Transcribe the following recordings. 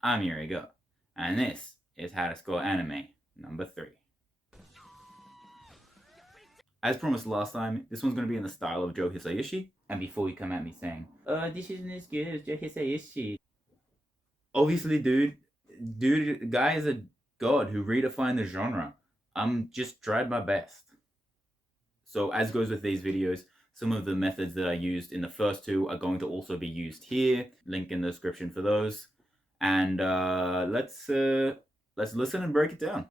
I'm Yurigo, and this is How to Score Anime number 3. As promised last time, this one's going to be in the style of Joe Hisaishi, and before you come at me saying, this isn't as good as Joe Hisaishi. Obviously, dude, guy is a god who redefined the genre. I'm just tried my best. So as goes with these videos, some of the methods that I used in the first two are going to also be used here. Link in the description for those. And let's listen and break it down.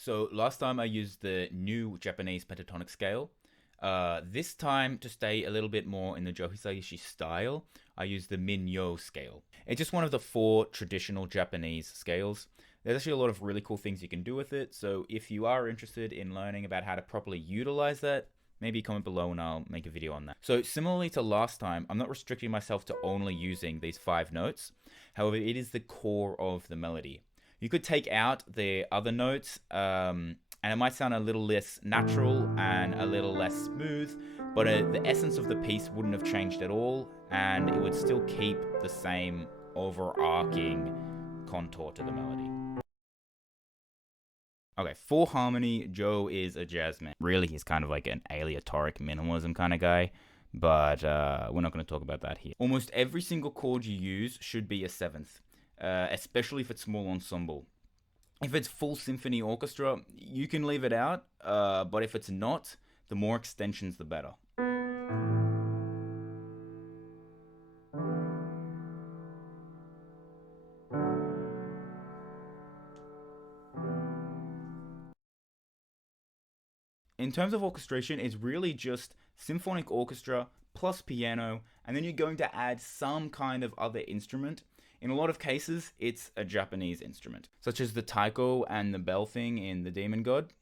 So last time I used the new Japanese pentatonic scale. This time, to stay a little bit more in the Joe Hisaishi style, I used the Min-Yo scale. It's just one of the 4 traditional Japanese scales. There's actually a lot of really cool things you can do with it, so if you are interested in learning about how to properly utilize that, maybe comment below and I'll make a video on that. So similarly to last time, I'm not restricting myself to only using these 5 notes. However, it is the core of the melody. You could take out the other notes, and it might sound a little less natural and a little less smooth, but the essence of the piece wouldn't have changed at all, and it would still keep the same overarching contour to the melody. Okay, for harmony, Joe is a jazzman. Really, he's kind of like an aleatoric minimalism kind of guy, but we're not going to talk about that here. Almost every single chord you use should be a 7th, especially if it's small ensemble. If it's full symphony orchestra, you can leave it out, but if it's not, the more extensions, the better. In terms of orchestration, it's really just symphonic orchestra plus piano, and then you're going to add some kind of other instrument. In a lot of cases, it's a Japanese instrument, such as the taiko and the bell thing in The Demon God.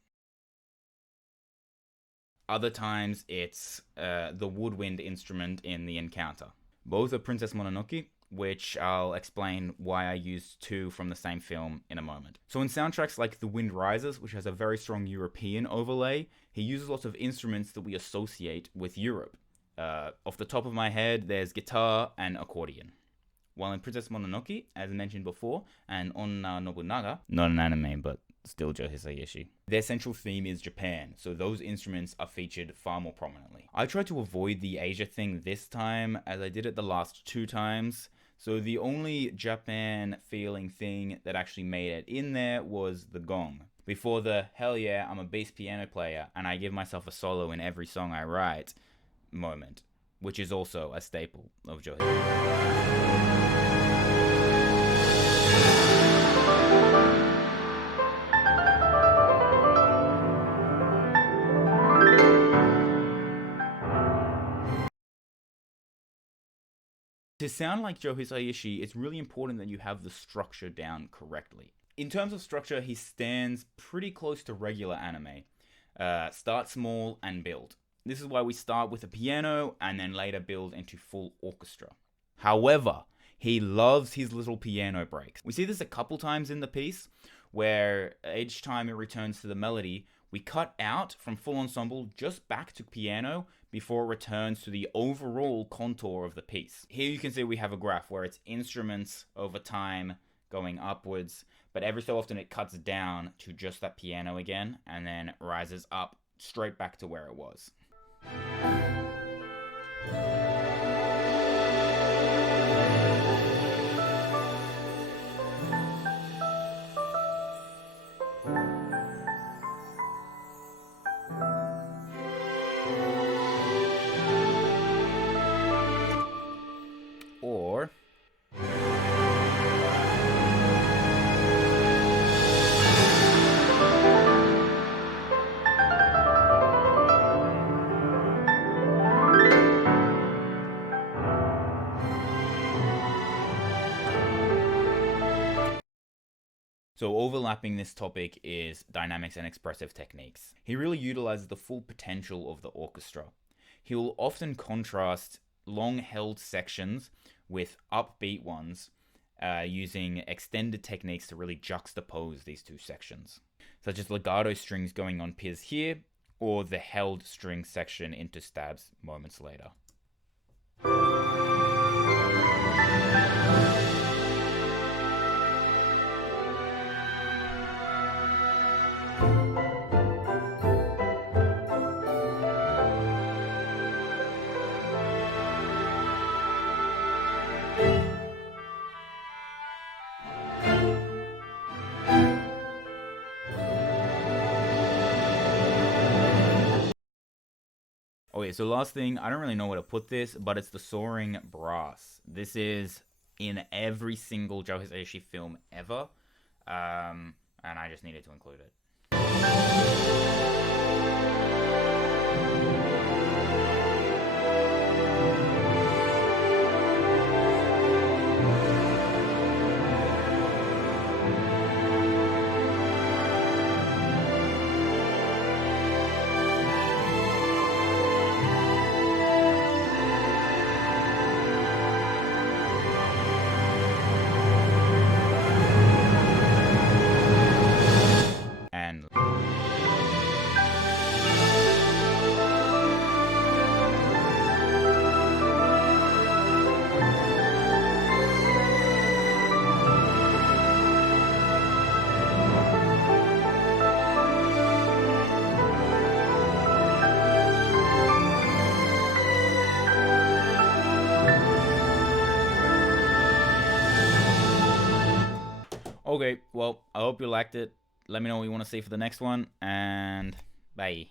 Other times, it's the woodwind instrument in The Encounter. Both are Princess Mononoke, which I'll explain why I used two from the same film in a moment. So in soundtracks like The Wind Rises, which has a very strong European overlay, he uses lots of instruments that we associate with Europe. Off the top of my head, there's guitar and accordion. While in Princess Mononoke, as mentioned before, and Onna Nobunaga, not an anime, but still Joe Hisaishi, their central theme is Japan, so those instruments are featured far more prominently. I tried to avoid the Asia thing this time, as I did it the last two times, so the only Japan feeling thing that actually made it in there was the gong. Before the hell yeah, I'm a bass piano player and I give myself a solo in every song I write moment, which is also a staple of Joe Hisaishi. To sound like Joe Hisaishi, it's really important that you have the structure down correctly. In terms of structure, he stands pretty close to regular anime. Start small and build. This is why we start with a piano and then later build into full orchestra. However, he loves his little piano breaks. We see this a couple times in the piece, where each time it returns to the melody, we cut out from full ensemble just back to piano before it returns to the overall contour of the piece. Here you can see we have a graph where it's instruments over time going upwards, but every so often it cuts down to just that piano again and then rises up straight back to where it was. Or so overlapping this topic is dynamics and expressive techniques. He really utilizes the full potential of the orchestra. He will often contrast long-held sections with upbeat ones, using extended techniques to really juxtapose these two sections, such as legato strings going on Piz here, or the held string section into stabs moments later. Okay, so last thing, I don't really know where to put this, but it's the soaring brass. This is in every single Joe Hisaishi film ever, and I just needed to include it. And okay, well, I hope you liked it. Let me know what you want to see for the next one, and bye.